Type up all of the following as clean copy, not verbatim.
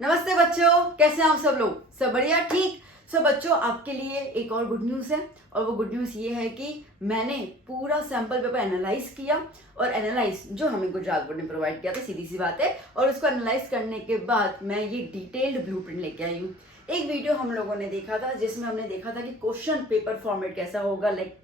नमस्ते बच्चों, कैसे हैं आप सब लोग? सब बढ़िया, ठीक। सो बच्चों, आपके लिए एक और गुड न्यूज़ है और वो गुड न्यूज़ ये है कि मैंने पूरा सैंपल पेपर एनालाइज किया और एनालाइज जो हमें गुजरात बोर्ड ने प्रोवाइड किया था, सीधी सी बात है। और उसको एनालाइज करने के बाद मैं ये डिटेल्ड ब्लूप्रिंट लेके आई हूँ। एक वीडियो हम लोगों ने देखा था जिसमें हमने देखा था कि क्वेश्चन पेपर फॉर्मेट कैसा होगा, लाइक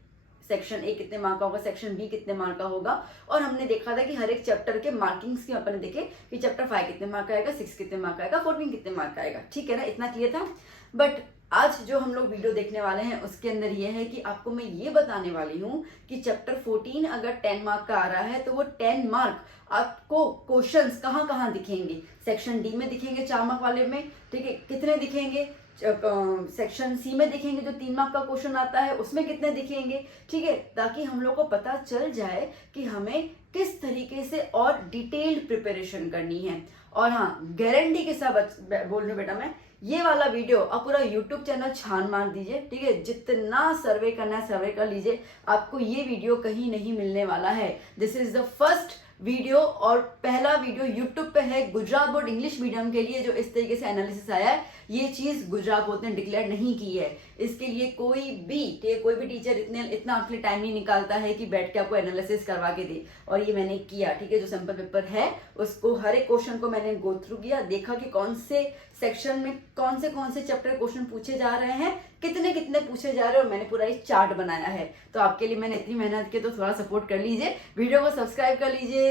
सेक्शन ए कितने मार्क का होगा, सेक्शन बी कितने मार्क का होगा। और हमने देखा था कि हर एक चैप्टर के मार्किंग्स की अपन देखे कि चैप्टर 5 कितने मार्क का आएगा, 6 कितने मार्क का आएगा, 14 कितने मार्क का आएगा। ठीक है ना, इतना क्लियर था। बट आज जो हम लोग वीडियो देखने वाले हैं उसके अंदर ये है कि आपको मैं ये बताने वाली हूँ कि चैप्टर 14 अगर 10 मार्क का आ रहा है तो वो 10 मार्क आपको क्वेश्चंस कहाँ कहाँ दिखेंगे। सेक्शन डी में दिखेंगे 4 मार्क वाले में, ठीक है, कितने दिखेंगे। सेक्शन सी में दिखेंगे जो 3 मार्क का क्वेश्चन आता है उसमें कितने दिखेंगे, ठीक है, ताकि हम लोग को पता चल जाए कि हमें किस तरीके से और डिटेल्ड प्रिपरेशन करनी है। और हाँ, गारंटी के साथ बोल रही हूँ बेटा, मैं ये वाला वीडियो आप पूरा यूट्यूब चैनल छान मार दीजिए, ठीक है, जितना सर्वे करना है सर्वे कर लीजिए, आपको ये वीडियो कहीं नहीं मिलने वाला है। This is the first video और पहला वीडियो यूट्यूब पे है गुजरात बोर्ड इंग्लिश मीडियम के लिए जो इस तरीके से एनालिसिस आया है। ये चीज गुजरात बोर्ड ने डिक्लेयर नहीं की है। इसके लिए कोई भी टीचर इतना आपके टाइम नहीं निकालता है कि बैठ के आपको एनालिसिस करवा के दे, और ये मैंने किया। ठीक है, जो सैंपल पेपर है उसको हर एक क्वेश्चन को मैंने गो थ्रू किया, देखा कि कौन से सेक्शन में कौन से चैप्टर क्वेश्चन पूछे जा रहे हैं, कितने कितने पूछे जा रहे हैं, और मैंने पूरा एक चार्ट बनाया है। तो आपके लिए मैंने इतनी मेहनत की, तो थोड़ा सपोर्ट कर लीजिए, वीडियो को सब्सक्राइब कर लीजिए,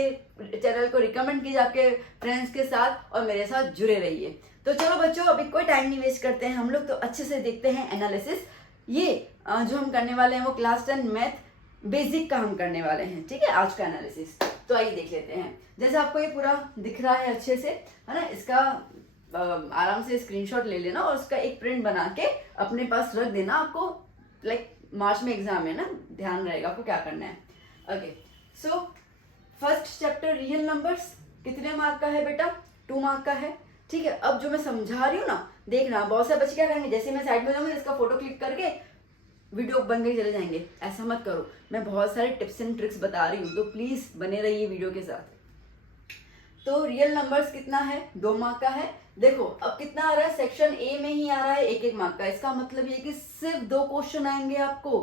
चैनल को रिकमेंड कीजिए आपके फ्रेंड्स के साथ और मेरे साथ जुड़े रहिए। तो चलो बच्चों, अभी कोई टाइम नहीं वेस्ट करते हैं हम लोग, तो अच्छे से देखते हैं एनालिसिस। ये जो हम करने वाले हैं वो क्लास 10 मैथ बेसिक का हम करने वाले हैं, ठीक है, आज का एनालिसिस। तो आइए देख लेते हैं। जैसे आपको ये पूरा दिख रहा है अच्छे से, है ना, इसका आराम से स्क्रीनशॉट ले लेना और उसका एक प्रिंट बना के अपने पास रख देना। आपको लाइक मार्च में एग्जाम है ना, ध्यान रहेगा आपको क्या करना है। Okay, so first chapter real numbers कितने मार्क का है बेटा? 2 मार्क का है। ठीक है, अब जो मैं समझा रही हूँ ना, देखना, बहुत से बच्चे क्या करेंगे, जैसे मैं साइड में जाऊंगी इसका फोटो क्लिक करके वीडियो बंद करके चले जाएंगे। ऐसा मत करो, मैं बहुत सारे टिप्स एंड ट्रिक्स बता रही हूँ, तो प्लीज बने रहिए वीडियो के साथ। तो रियल नंबर्स कितना है? 2 मार्क का है। देखो अब कितना आ रहा है, सेक्शन ए में ही आ रहा है 1-1 मार्क का। इसका मतलब ये कि सिर्फ 2 क्वेश्चन आएंगे आपको,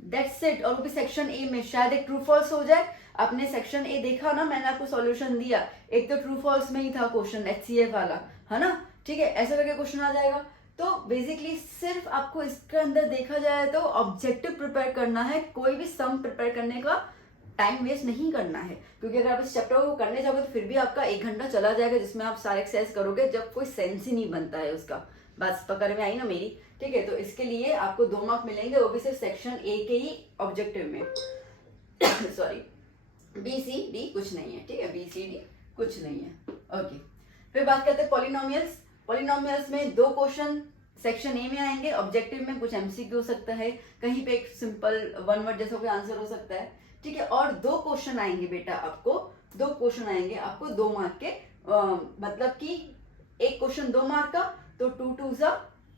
दैट्स इट, और वो भी सेक्शन ए में। शायद एक ट्रू फॉल्स हो जाए। आपने सेक्शन ए देखा ना, मैंने आपको सॉल्यूशन दिया, एक तो ट्रू फॉल्स में ही था क्वेश्चन, HCF वाला, है ना, ठीक है, ऐसा करके क्वेश्चन आ जाएगा। तो बेसिकली सिर्फ आपको इसके अंदर देखा जाए तो ऑब्जेक्टिव प्रिपेयर करना है, कोई भी सम प्रिपेयर करने का टाइम वेस्ट नहीं करना है, क्योंकि अगर आप इस चैप्टर को करने जाओगे तो फिर भी आपका 1 घंटा चला जाएगा, जिसमें आप सारे एक्सरसाइज करोगे जब कोई सेंस ही नहीं बनता है उसका। बात पकड़ में आई ना मेरी? ठीक है, तो इसके लिए आपको 2 मार्क मिलेंगे, वो भी सिर्फ सेक्शन ए के ही ऑब्जेक्टिव में। सॉरी, BCD कुछ नहीं है, ठीक है, BCD कुछ नहीं है। ओके, फिर बात करते हैं पॉलिनोमियल्स। पॉलिनोमियल्स में 2 क्वेश्चन सेक्शन ए में आएंगे, ऑब्जेक्टिव में कुछ MCQ हो सकता है, कहीं पे एक सिंपल 1 वर्ड जैसा कोई आंसर हो सकता है, ठीक है। और 2 क्वेश्चन आएंगे बेटा आपको, 2 क्वेश्चन आएंगे आपको 2 मार्क के, मतलब कि एक क्वेश्चन 2 मार्क का, तो 2 2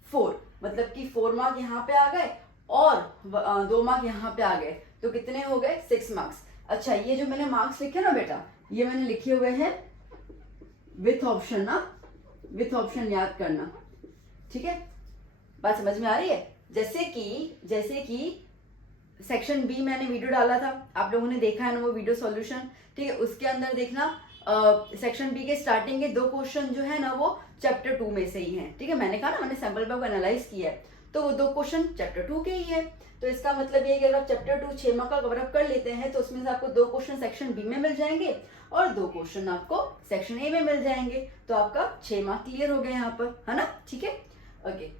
4, मतलब कि 4 मार्क यहाँ पे आ गए और 2 मार्क यहाँ पे आ गए, तो कितने हो गए? 6 मार्क्स। अच्छा, ये जो मैंने मार्क्स लिखे ना बेटा, ये मैंने लिखे हुए हैं विथ ऑप्शन ना, विथ ऑप्शन याद करना, ठीक है, बात समझ में आ रही है? जैसे कि सेक्शन बी मैंने वीडियो डाला था, आप लोगों ने देखा है ना वो वीडियो सॉल्यूशन, ठीक है, उसके अंदर देखना सेक्शन बी के स्टार्टिंग के 2 क्वेश्चन जो है ना वो चैप्टर 2 में से ही हैं, ठीक है। मैंने कहा ना, मैंने सैंपल पेपर को एनालाइज किया है, तो वो 2 क्वेश्चन चैप्टर 2 के ही है। तो इसका मतलब ये है कि अगर आप चैप्टर 2 6 मार्क का कवर अप कर लेते हैं तो उसमें से आपको 2 क्वेश्चन सेक्शन बी में मिल जाएंगे और 2 क्वेश्चन आपको सेक्शन ए में मिल जाएंगे, तो आपका 6 मार्क क्लियर हो गए यहाँ पर, है ना, ठीक है। ओके,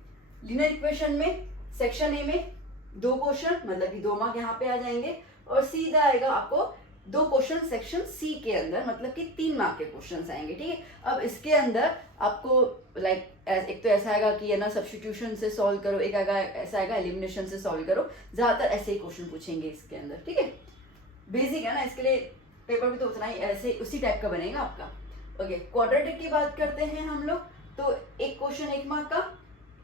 लीनियर इक्वेशन में सेक्शन ए में 2 क्वेश्चन, मतलब कि 2 मार्क यहाँ पे आ जाएंगे, और सीधा आएगा आपको 2 क्वेश्चन सेक्शन सी के अंदर, मतलब कि 3 मार्क के क्वेश्चन आएंगे, ठीक है। अब इसके अंदर आपको लाइक एक तो ऐसा आएगा कि है ना सब्स्टिट्यूशन से सॉल्व करो, एक आएगा ऐसा आएगा एलिमिनेशन से सॉल्व करो, ज्यादातर ऐसे ही क्वेश्चन पूछेंगे इसके अंदर, ठीक है। बेसिक है ना, इसके लिए पेपर भी तो उतना ही ऐसे उसी टाइप का बनेगा आपका। ओके, क्वाड्रेटिक की बात करते हैं हम लोग, तो एक क्वेश्चन 1 मार्क का,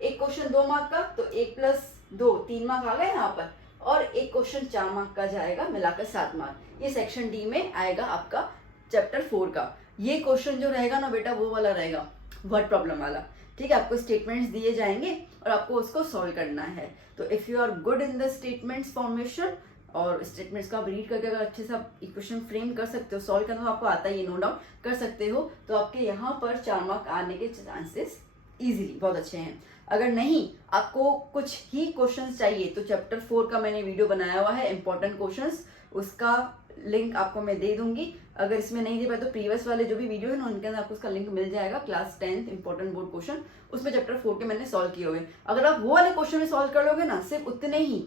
एक क्वेश्चन 2 मार्क का, तो 1 + 2 3 मार्क आ गए यहाँ पर, और एक क्वेश्चन 4 मार्क का जाएगा, मिलाकर 7 मार्क। ये सेक्शन डी में आएगा आपका चैप्टर 4 का। ये क्वेश्चन जो रहेगा ना बेटा, वो वाला रहेगा वर्ड प्रॉब्लम वाला, ठीक है। आपको स्टेटमेंट्स दिए जाएंगे और आपको उसको सॉल्व करना है। तो if you are good in the statements formation और स्टेटमेंट्स का आप रीड करके अगर अच्छे से आप इक्वेशन फ्रेम कर सकते हो, सॉल्व करना तो आपको आता ही है, नो डाउट कर सकते हो, तो आपके यहाँ पर 4 मार्क आने के चांसेस इजीली बहुत अच्छे हैं। अगर नहीं, आपको कुछ ही क्वेश्चंस चाहिए तो चैप्टर 4 का मैंने वीडियो बनाया हुआ है, इंपॉर्टेंट क्वेश्चंस, उसका लिंक आपको मैं दे दूंगी। अगर इसमें नहीं दे पाए तो प्रीवियस वाले जो भी वीडियो है ना उनके अंदर आपको उसका लिंक मिल जाएगा, class 10th important board question, उसमें चैप्टर 4 के मैंने सॉल्व किए हुए। अगर आप वो वाले क्वेश्चन में सॉल्व कर लोगे ना सिर्फ उतने ही,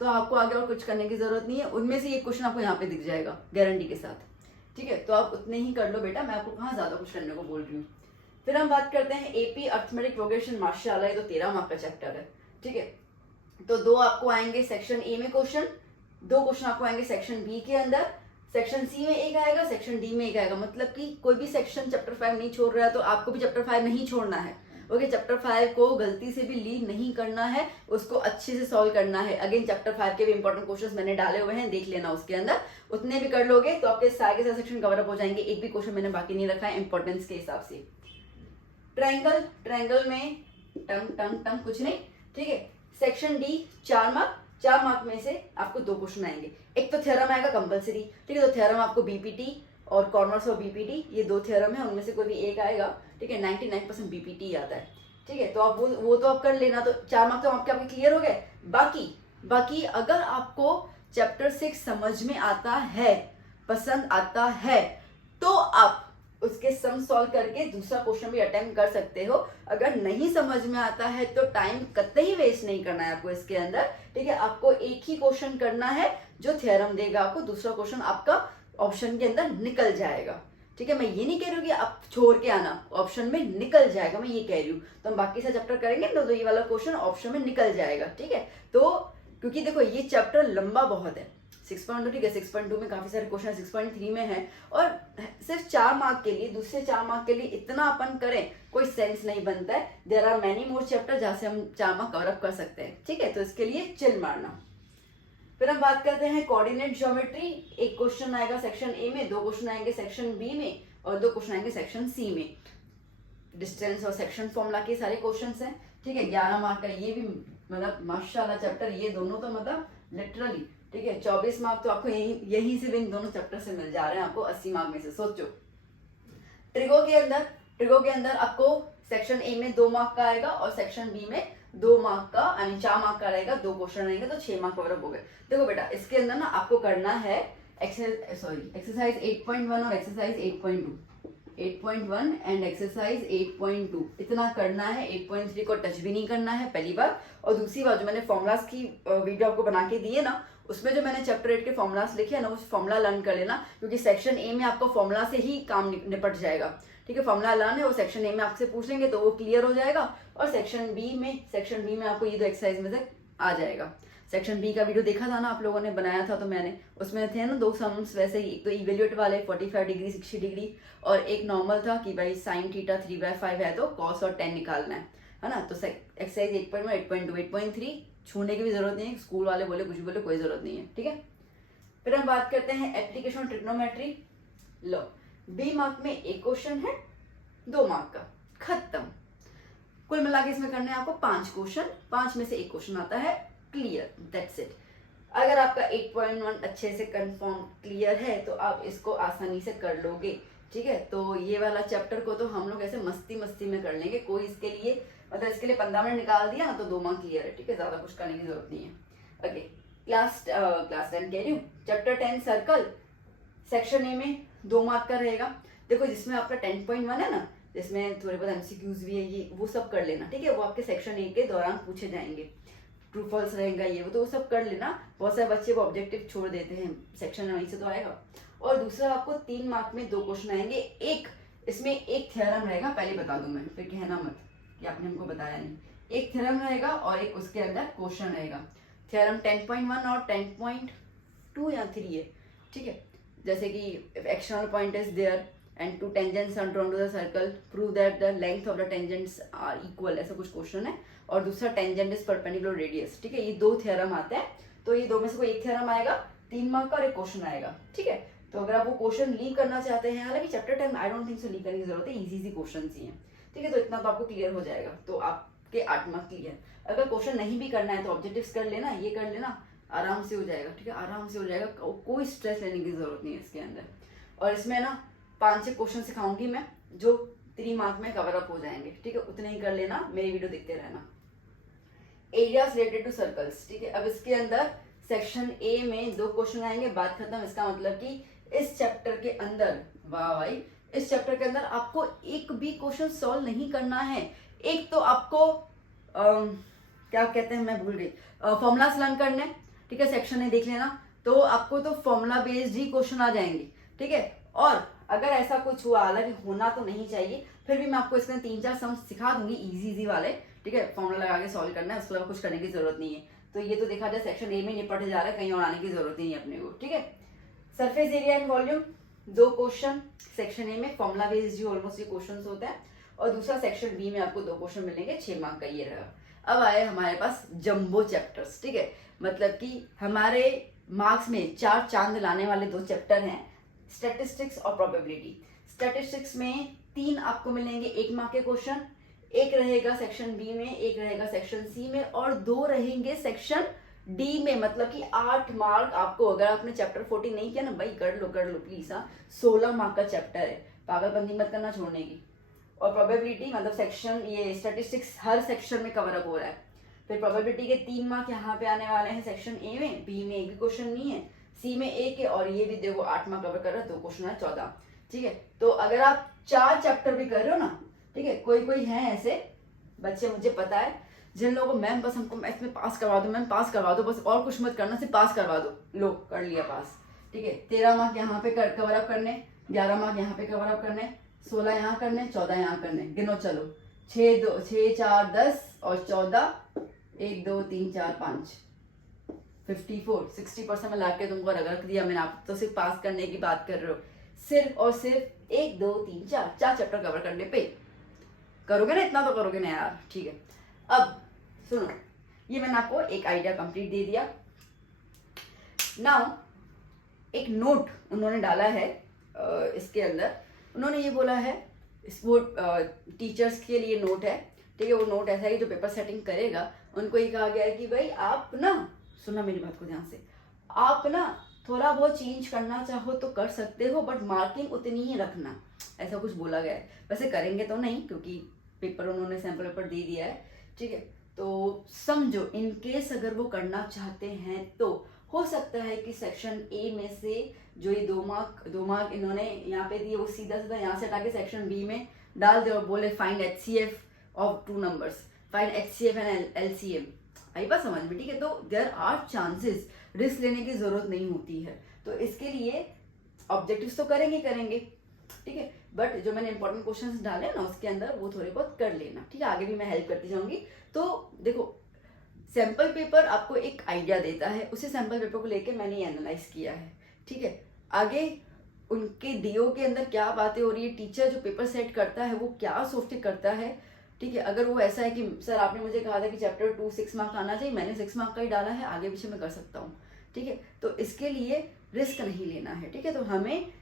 तो आपको आगे और कुछ करने की जरूरत नहीं है। उनमें से एक क्वेश्चन आपको यहाँ पे दिख जाएगा गारंटी के साथ, ठीक है। तो आप उतने ही कर लो बेटा, मैं आपको कहाँ ज्यादा कुछ करने को बोल रही हूँ। फिर हम बात करते हैं एपी अर्थमेटिक प्रोग्रेशन, माशाल्लाह ये तो 13 मार्क का चैप्टर है, ठीक है। तो 2 आपको आएंगे सेक्शन ए में क्वेश्चन, 2 क्वेश्चन आपको आएंगे सेक्शन बी के अंदर, सेक्शन सी में एक आएगा, सेक्शन डी में एक आएगा। मतलब कि कोई भी सेक्शन चैप्टर 5 नहीं छोड़ रहा है तो आपको भी चैप्टर 5 नहीं छोड़ना है, ओके। चैप्टर 5 को गलती से भी लीव नहीं करना है, उसको अच्छे से सॉल्व करना है। अगेन चैप्टर 5 के भी इंपॉर्टेंट क्वेश्चंस मैंने डाले हुए हैं, देख लेना उसके अंदर, उतने भी कर लोगे तो आपके सारे के सारे सेक्शन कवर अप हो जाएंगे। एक भी क्वेश्चन मैंने बाकी नहीं रखा है इंपॉर्टेंस के हिसाब से। ट्रायंगल, ट्रायंगल में टंग टंग टंग कुछ नहीं, ठीक है। सेक्शन डी 4 मार्क, 4 मार्क में से आपको 2 क्वेश्चन आएंगे। एक तो थ्योरम आएगा कंपलसरी, ठीक है। तो थ्योरम आपको बीपीटी और कॉर्नर्स ऑफ बीपीटी, ये 2 थ्योरम है, उनमें से कोई भी एक आएगा, ठीक है। 99% बीपीटी आता है, ठीक है। तो आप वो तो आप कर लेना, तो 4 मार्क तो आपके क्लियर हो गए। बाकी अगर आपको चैप्टर 6 समझ में आता है, पसंद आता है, तो आप उसके सम सॉल्व करके दूसरा क्वेश्चन भी अटेम्प्ट कर सकते हो। अगर नहीं समझ में आता है तो टाइम कतई वेस्ट नहीं करना है आपको इसके अंदर, ठीक है। आपको एक ही क्वेश्चन करना है जो थ्योरम देगा आपको, दूसरा क्वेश्चन आपका ऑप्शन के अंदर निकल जाएगा, ठीक है। मैं ये नहीं कह रही हूँ कि आप छोड़ के आना, ऑप्शन में निकल जाएगा, मैं ये कह रही हूँ। तो हम बाकी से चैप्टर करेंगे तो ये वाला क्वेश्चन ऑप्शन में निकल जाएगा, ठीक है। तो क्योंकि देखो ये चैप्टर लंबा बहुत है, 6.2, ठीक है। 6.2 में काफी सारे क्वेश्चन 6.3 में है, और सिर्फ 4 मार्क के लिए, दूसरे 4 मार्क के लिए इतना अपन करें कोई सेंस नहीं बनता है। There are many more chapter जहां से हम 4 मार्क कवर अप कर सकते हैं, ठीक है। तो इसके लिए चिल मारना। फिर हम बात करते हैं कोऑर्डिनेट ज्योमेट्री। एक क्वेश्चन आएगा सेक्शन ए में, 2 क्वेश्चन आएंगे सेक्शन बी में और 2 क्वेश्चन आएंगे सेक्शन सी में। डिस्टेंस और सेक्शन फॉर्मूला के सारे क्वेश्चंस हैं, ठीक है। 11 मार्क का ये भी, मतलब माशाल्लाह चैप्टर, ये दोनों तो मतलब लिटरली, ठीक है। 24 मार्क तो आपको यहीं से भी इन दोनों चैप्टर से मिल जा रहे हैं आपको 80 मार्क में से, सोचो। ट्रिगो के अंदर आपको सेक्शन ए में 2 मार्क का आएगा और सेक्शन बी में 2 मार्क का, यानी 4 मार्क का रहेगा। 2 क्वेश्चन रहेंगे तो 6 मार्क कवर अप हो गए। देखो बेटा, इसके अंदर ना आपको करना है एक्सरसाइज 8.1 और एक्सरसाइज 8.1 एंड एक्सरसाइज 8.2 इतना करना है। 8.3 को टच भी नहीं करना है, पहली बार। और दूसरी बार, जो मैंने फॉर्मुलाज की वीडियो आपको बना के दी है ना, उसमें जो मैंने चैप्टर 8 के फॉर्मुलाज लिखे हैं ना, उस फॉर्मुला लर्न कर लेना, क्योंकि सेक्शन ए में आपको फॉर्मुला से ही काम निपट जाएगा, ठीक है। फॉर्मुला लर्न है, वो सेक्शन ए में आपसे पूछ लेंगे तो वो क्लियर हो जाएगा। और सेक्शन बी में आपको ये 2 एक्सरसाइज में से आ जाएगा। सेक्शन बी का वीडियो देखा था ना आप लोगों ने, बनाया था तो मैंने, उसमें थे ना 2 सम्स वैसे ही, एक तो इवेल्यूएट वाले 45 डिग्री 60 डिग्री, और एक नॉर्मल था कि भाई साइन थीटा 3/5 है तो कॉस और टेन निकालना है ना। तो एक्सरसाइज 8.1, 8.2, 8.3 छूने की भी जरूरत नहीं है, स्कूल वाले बोले कुछ बोले कोई जरूरत नहीं है, ठीक है। फिर हम बात करते हैं एप्लीकेशन ट्रिग्नोमेट्री। लो, बी मार्क में एक क्वेश्चन है, 2 मार्क का, खत्म। कुल मिला के इसमें करने हैं आपको 5 क्वेश्चन, 5 में से एक क्वेश्चन आता है क्लियर, दैट्स इट। अगर आपका 8.1 अच्छे से कंफर्म क्लियर है तो आप इसको आसानी से कर लोगे, ठीक है। तो ये वाला चैप्टर को तो हम लोग ऐसे मस्ती में कर लेंगे, कोई इसके लिए मतलब इसके लिए 15 मिनट निकाल दिया ना तो 2 मार्क क्लियर है, ठीक है। ज्यादा कुछ करने की जरूरत नहीं है। ओके, क्लास 10 कह रही हूँ, चैप्टर 10 सर्कल, सेक्शन ए में 2 मार्क का रहेगा। देखो जिसमें आपका 10.1 है ना, जिसमें थोड़े बहुत एमसीक्यूज भी है, ये वो सब कर लेना, ठीक है। वो आपके सेक्शन ए के दौरान पूछे जाएंगे, ट्रू फॉल्स रहेगा ये वो, तो वो सब कर लेना। बहुत सारे बच्चे वो ऑब्जेक्टिव छोड़ देते हैं, सेक्शन वहीं से तो आएगा। और दूसरा आपको 3 मार्क में 2 क्वेश्चन आएंगे। एक इसमें एक थ्योरम रहेगा, पहले बता दूं मैं, फिर कहना मत कि आपने हमको बताया नहीं। एक थ्योरम रहेगा और एक उसके अंदर क्वेश्चन रहेगा। थ्योरम 10.1 और 10.2 या 3 है, ठीक है। जैसे कि external point is there and 2 tangents are drawn to the circle, prove that the length of the tangents are equal, ऐसा कुछ क्वेश्चन है। और दूसरा tangent is perpendicular radius, ठीक है। ये 2 थ्योरम आते हैं, तो ये 2 में से कोई एक थ्योरम आएगा, 3 मार्क का और एक क्वेश्चन आएगा, ठीक है। तो अगर आप वो क्वेश्चन लीव करना चाहते हैं, हालांकि chapter 10 I don't think so leave करने की जरूरत है, इजी क्वेश्चन ही हैं। ठीक है, तो इतना तो आपको क्लियर हो जाएगा, तो आपके 8 मार्क क्लियर। अगर क्वेश्चन नहीं भी करना है तो ऑब्जेक्टिव्स कर लेना, ये कर लेना, आराम से हो जाएगा। ठीक है, आराम से हो जाएगा, कोई स्ट्रेस लेने की जरूरत नहीं है इसके अंदर। और इसमें ना 5-6 क्वेश्चन सिखाऊंगी मैं जो 3 मार्क में कवर अप हो जाएंगे। ठीक है, उतने ही कर लेना, मेरी वीडियो देखते रहना। Areas related to circles. ठीक है, अब इसके अंदर सेक्शन ए में 2 क्वेश्चन आएंगे, बात खत्म। इसका मतलब कि इस चैप्टर के अंदर, वाह भाई, इस चैप्टर के अंदर आपको एक भी क्वेश्चन सॉल्व नहीं करना है। एक तो आपको क्या कहते हैं, मैं भूल गई, फॉर्मूलास लर्न करने। ठीक है, सेक्शन ए देख लेना, तो आपको तो फॉर्मूला बेस्ड ही क्वेश्चन आ जाएंगे। ठीक है, और अगर ऐसा कुछ हुआ, हालांकि होना तो नहीं चाहिए, फिर भी मैं आपको इसमें 3-4 सम सिखा दूंगी इजी वाले। ठीक है, फॉर्मूला लगा के सॉल्व करना है, उसके अलावा कुछ करने की जरूरत नहीं है। तो ये तो देखा जाए सेक्शन ए में निपट जा रहा है, कहीं और आने की जरूरत ही नहीं अपने को। ठीक है, surface area and volume 2 question section A में, फॉर्मूला बेस्ड ही ऑलमोस्ट ये क्वेश्चन होता है। और दूसरा सेक्शन बी में आपको 2 क्वेश्चन मिलेंगे, 6 मार्क का ये रहा। अब आए हमारे पास जंबो चैप्टर्स। ठीक है, मतलब कि हमारे मार्क्स में 4 चांद लाने वाले 2 चैप्टर हैं, स्टैटिस्टिक्स और प्रोबेबिलिटी। स्टैटिस्टिक्स में 3 आपको मिलेंगे 1 मार्क के क्वेश्चन, एक रहेगा सेक्शन बी में, एक रहेगा सेक्शन सी में, और 2 रहेंगे सेक्शन डी में। मतलब कि 8 मार्क आपको, अगर आपने चैप्टर 14 नहीं किया ना भाई, कर लो प्लीज। हाँ, 16 मार्क का चैप्टर है, पागलपंती मत करना छोड़ने की। और प्रोबेबिलिटी मतलब सेक्शन, ये स्टैटिस्टिक्स हर सेक्शन में कवर अप हो रहा है। फिर प्रोबेबिलिटी के 3 मार्क यहाँ पे आने वाले हैं सेक्शन ए में, बी में एक भी क्वेश्चन नहीं है, सी में एक है, और ये भी देखो 8 मार्क कवर कर रहा है, 2 क्वेश्चन है 14। ठीक है, तो अगर आप 4 चैप्टर भी कर रहे हो ना, ठीक है, कोई है ऐसे बच्चे, मुझे पता है, जिन लोगों को मैम बस हमको मैथ में पास करवा दो, मैम पास करवा दो, बस और कुछ मत करना, सिर्फ पास करवा दो, लो कर लिया पास। ठीक है, 13 मार्क यहाँ पे कवर अप करने, 11 मार्क यहाँ पे कवर अप करने, 16 यहाँ करने, 14 यहाँ करने, गिनो चलो, 6 4 10 और 14, 1 2 3 4 5, 54, 60% में ला के तुमको रख दिया मैंने। आप तो सिर्फ पास करने की बात कर रहे हो, सिर्फ और सिर्फ 1 2 3 4 चैप्टर कवर करने पे करोगे ना, इतना तो करोगे ना यार। ठीक है, अब सुनो, ये मैंने आपको एक आइडिया कंप्लीट दे दिया। नाउ एक नोट उन्होंने डाला है इसके अंदर, उन्होंने ये बोला है, वो टीचर्स के लिए नोट है। ठीक है, वो नोट ऐसा है कि जो पेपर सेटिंग करेगा उनको ये कहा गया है कि भाई आप ना, सुनना मेरी बात को ध्यान से, आप ना थोड़ा बहुत चेंज करना चाहो तो कर सकते हो, बट मार्किंग उतनी ही रखना, ऐसा कुछ बोला गया है। वैसे करेंगे तो नहीं, क्योंकि पेपर उन्होंने सैंपल पेपर दे दिया है। ठीक है, तो समझो इन केस अगर वो करना चाहते हैं तो हो सकता है कि सेक्शन ए में से जो ये 2 मार्क इन्होंने यहाँ पे दिए, वो सीधा यहाँ से हटा के सेक्शन बी में डाल दे और बोले find HCF of 2 numbers, find HCF and LCM। आई बात समझ में? ठीक है, तो देयर आर चांसेस, रिस्क लेने की जरूरत नहीं होती है। तो इसके लिए ऑब्जेक्टिव्स तो करेंगे, ठीक है, बट जो मैंने इंपॉर्टेंट क्वेश्चंस डाले ना उसके अंदर वो थोड़े बहुत कर लेना। ठीक है, आगे भी मैं हेल्प करती जाऊंगी। तो देखो, सैंपल पेपर आपको एक आइडिया देता है, उसी सैंपल पेपर को लेके मैंने एनालाइज किया है। ठीक है, आगे उनके डीओ के अंदर क्या बातें हो रही है, टीचर जो पेपर सेट करता है वो क्या सोच के करता है। ठीक है, अगर वो ऐसा है कि सर आपने मुझे कहा था कि चैप्टर 2 6 मार्क आना चाहिए, मैंने 6 मार्क का ही डाला है, आगे पीछे मैं कर सकता हूँ। ठीक है, तो इसके लिए रिस्क नहीं लेना है। ठीक है, तो हमें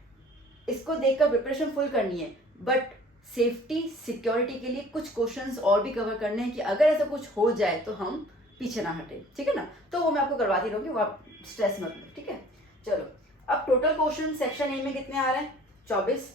इसको देखकर प्रिपरेशन फुल करनी है, बट सेफ्टी सिक्योरिटी के लिए कुछ क्वेश्चंस और भी कवर करने हैं कि अगर ऐसा कुछ हो जाए तो हम पीछे ना हटे। ठीक है ना, तो वो मैं आपको करवाती रहूंगी, वो आप स्ट्रेस मत लो। ठीक है, चलो अब टोटल क्वेश्चन सेक्शन ए में कितने आ रहे हैं, 24,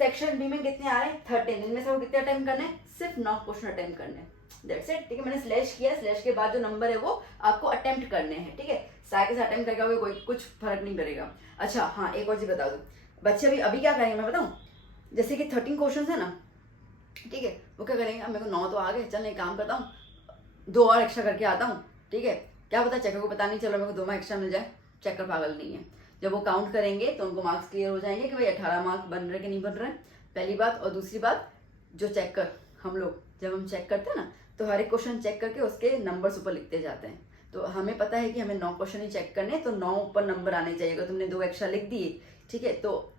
सेक्शन बी में कितने आ रहे हैं, 13। इनमें से वो कितने अटेम्प्ट करने हैं, सिर्फ 9 क्वेश्चन अटेम्प्ट करने हैं, दैट्स इट। ठीक है, मैंने स्लैश किया, स्लैश के बाद जो नंबर है वो आपको अटेम्प्ट करने हैं। ठीक है, सारे से अटेम्प्ट करके कोई कुछ फर्क नहीं पड़ेगा। अच्छा हाँ, एक और चीज बता दूं, बच्चे अभी क्या करेंगे मैं बताऊं, जैसे कि 13 क्वेश्चन है ना, ठीक है, वो क्या करेंगे, अब मेरे को 9 तो आ गए, चल एक काम करता हूँ 2 और एक्स्ट्रा करके आता हूँ। ठीक है, क्या पता चेकर को पता नहीं चलो मेरे को 2 मार्क एक्स्ट्रा मिल जाए, चेकर पागल नहीं है। जब वो काउंट करेंगे तो उनको मार्क्स क्लियर हो जाएंगे कि भाई 18 मार्क बन रहे कि नहीं बन रहे, पहली बात। और दूसरी बात, जो चेकर हम लोग जब हम चेक करते हैं ना, तो हर एक क्वेश्चन चेक करके उसके नंबर्स ऊपर लिखते जाते हैं। तो हमें पता है कि हमें 9 क्वेश्चन ही चेक करने, तो 9 ऊपर नंबर आने चाहिए। अगर तुमने 2 एक्स्ट्रा लिख दिए, ठीक है, तो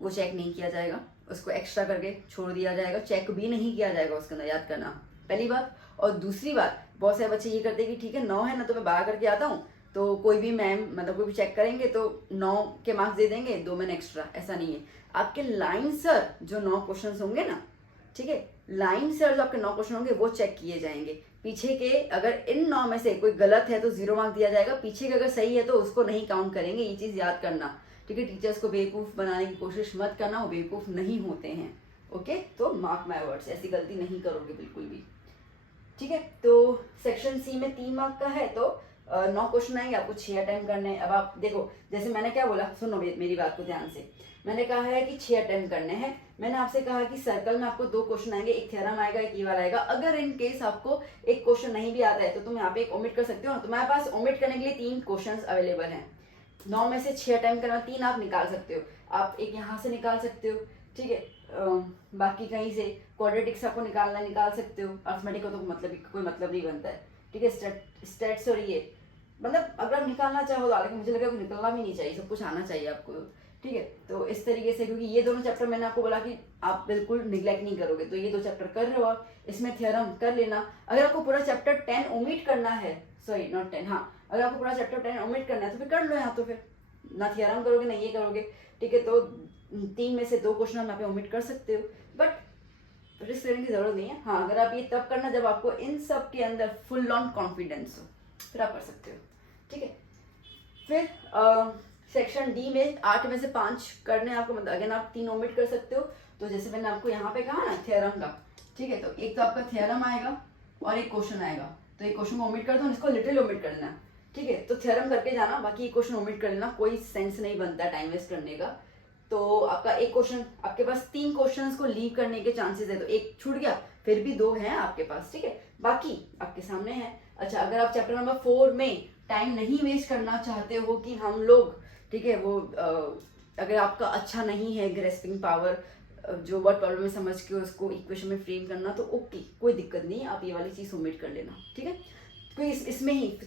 वो चेक नहीं किया जाएगा, उसको एक्स्ट्रा करके छोड़ दिया जाएगा, चेक भी नहीं किया जाएगा उसके अंदर, याद करना पहली बात। और दूसरी बात, बहुत सारे बच्चे ये करते हैं कि ठीक है 9 है ना, तो मैं 12 करके आता हूँ, तो कोई भी मैम मतलब कोई भी चेक करेंगे तो 9 के मार्क्स दे देंगे, 2 मैंने एक्स्ट्रा। ऐसा नहीं है, आपके लाइन सर जो 9 क्वेश्चन होंगे ना, ठीक है। लाइन से और जो आपके 9 क्वेश्चन होंगे वो चेक किए जाएंगे। पीछे के अगर इन 9 में से कोई गलत है तो 0 मार्क दिया जाएगा, पीछे के अगर सही है तो उसको नहीं काउंट करेंगे, ये चीज याद करना, ठीक है। टीचर्स को बेवकूफ बनाने की कोशिश मत करना, वो बेवकूफ नहीं होते हैं, ओके। तो मार्क माय वर्ड्स, ऐसी गलती नहीं करोगे बिल्कुल भी, ठीक है। तो सेक्शन सी में 3 मार्क का है, तो 9 क्वेश्चन आएंगे, आपको 6 अटेम्प्ट करने हैं। अब आप देखो, जैसे मैंने क्या बोला, सुनो मेरी बात को ध्यान से। मैंने कहा है कि 6 अटेम्प्ट करने हैं। मैंने आपसे कहा कि सर्कल में आपको 2 क्वेश्चन आएंगे, एक थ्योरम आएगा, एक ये वाला आएगा। अगर इन केस आपको एक क्वेश्चन नहीं भी आता है तो तुम यहाँ पे एक ओमिट कर सकते हो ना। तुम्हारे पास ओमिट करने के लिए 3 क्वेश्चन अवेलेबल हैं। 9 में से 6 अटेम्प्ट करना, 3 आप निकाल सकते हो। आप एक यहाँ से निकाल सकते हो, ठीक है। बाकी कहीं से क्वाड्रेटिक्स आपको निकाल सकते हो। अर्थमेटिक का तो कोई मतलब नहीं बनता है, ठीक है। स्टेट्स और ये मतलब अगर आप निकालना चाहो तो, लेकिन मुझे लगा कि निकलना भी नहीं चाहिए, सब कुछ आना चाहिए आपको, ठीक है। तो इस तरीके से, क्योंकि ये दोनों चैप्टर मैंने आपको बोला कि आप बिल्कुल निग्लेक्ट नहीं करोगे, तो ये 2 चैप्टर कर रहे हो आप, इसमें थ्योरम कर लेना। अगर आपको पूरा चैप्टर 10 ओमिट करना है, सॉरी नॉट 10, हाँ, अगर आपको पूरा चैप्टर 10 ओमिट करना है तो फिर कर लो यहाँ, तो फिर ना थ्योरम करोगे ना ये करोगे, ठीक है। तो 3 में से 2 क्वेश्चन आप यहाँ पे ओमिट कर सकते हो, बट रिस्क लेने की जरूरत नहीं है। हाँ, अगर आप ये तब करना जब आपको इन सब के अंदर फुल ऑन कॉन्फिडेंस हो, फिर आप कर सकते हो, ठीक है। फिर सेक्शन डी में 8 में से 5 करने आपको, मतलब अगेन आप 3 ओमिट कर सकते हो। तो जैसे मैंने आपको यहाँ पे कहा ना थ्योरम का, ठीक है, तो एक तो आपका थ्योरम आएगा और एक क्वेश्चन आएगा, तो एक क्वेश्चन को ओमिट कर दो, इसको लिटिल ओमिट कर लेना, ठीक है। तो थ्योरम करके जाना, बाकी एक क्वेश्चन ओमिट कर लेना, कोई सेंस नहीं बनता टाइम वेस्ट करने का। तो आपका एक क्वेश्चन, आपके पास 3 क्वेश्चंस को लीव करने के चांसेस है, तो एक छूट गया, फिर भी 2 हैं आपके पास, ठीक है, बाकी आपके सामने है। अच्छा, अगर आप चैप्टर नंबर 4 में टाइम नहीं वेस्ट करना चाहते हो कि हम लोग, ठीक है, वो अगर आपका अच्छा नहीं है ग्रेस्पिंग पावर, जो वर्ड प्रॉब्लम में समझ के उसको इक्वेशन में फ्रेम करना, तो ओके, कोई दिक्कत नहीं है, आप ये वाली चीज ओमिट कर लेना, ठीक है। क्योंकि इसमें ही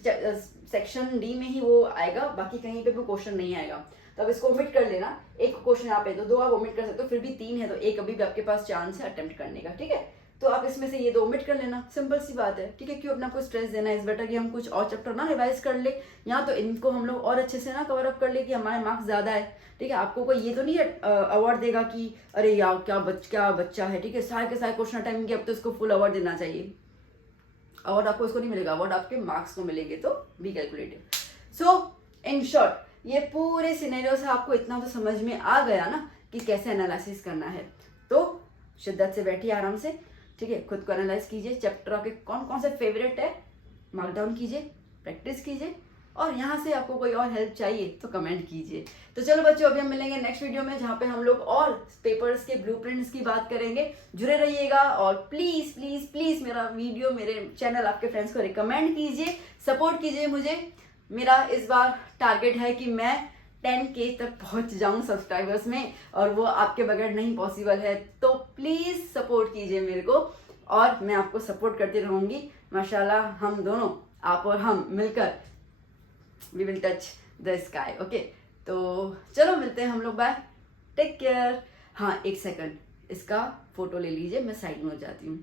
सेक्शन डी में ही वो आएगा, बाकी कहीं पे भी क्वेश्चन नहीं आएगा, तो अब इसको ओमिट कर लेना। एक क्वेश्चन यहाँ पे, तो 2 आप ओमिट कर सकते हो, फिर भी 3 है, तो एक अभी भी आपके पास चांस है अटेम्प्ट करने का, ठीक है। तो आप इसमें से ये 2 ओमिट कर लेना, सिंपल सी बात है, ठीक है। क्यों अपना को स्ट्रेस देना, इस बेटर कि हम कुछ और चैप्टर ना रिवाइज कर ले, यहाँ तो इनको हम लोग और अच्छे से ना कवर अप कर ले कि हमारे मार्क्स ज्यादा है, ठीक है। आपको कोई ये तो नहीं अवार्ड देगा कि अरे यार क्या बच्चा है, ठीक है, सारे के सारे क्वेश्चन अटेम्प्ट किया, अब तो इसको फुल अवार्ड देना चाहिए। अवार्ड आपको इसको नहीं मिलेगा, अवार्ड आपके मार्क्स को मिलेंगे, तो be calculative. So in short, ये पूरे सिनेरियो से आपको इतना तो समझ में आ गया ना कि कैसे एनालिसिस करना है। तो शिद्दत से बैठिए आराम से, ठीक है, खुद को एनालाइज कीजिए, चैप्टर आपके कौन कौन से फेवरेट है मार्क डाउन कीजिए, प्रैक्टिस कीजिए, और यहाँ से आपको कोई और हेल्प चाहिए तो कमेंट कीजिए। तो चलो बच्चों, अभी हम मिलेंगे नेक्स्ट वीडियो में, जहाँ पे हम लोग और पेपर्स के ब्लूप्रिंट्स की बात करेंगे। जुड़े रहिएगा, और प्लीज प्लीज प्लीज मेरा वीडियो, मेरे चैनल आपके फ्रेंड्स को रिकमेंड कीजिए, सपोर्ट कीजिए मुझे। मेरा इस बार टारगेट है कि मैं 10K तक पहुंच जाऊं सब्सक्राइबर्स में, और वो आपके बगैर नहीं पॉसिबल है, तो प्लीज सपोर्ट कीजिए मेरे को, और मैं आपको सपोर्ट करती रहूंगी। माशाल्लाह, हम दोनों, आप और हम मिलकर we will touch the sky, okay. तो चलो मिलते हैं हम लोग, बाय, टेक केयर। हाँ, एक सेकंड, इसका फोटो ले लीजिए, मैं साइड में हो जाती हूँ।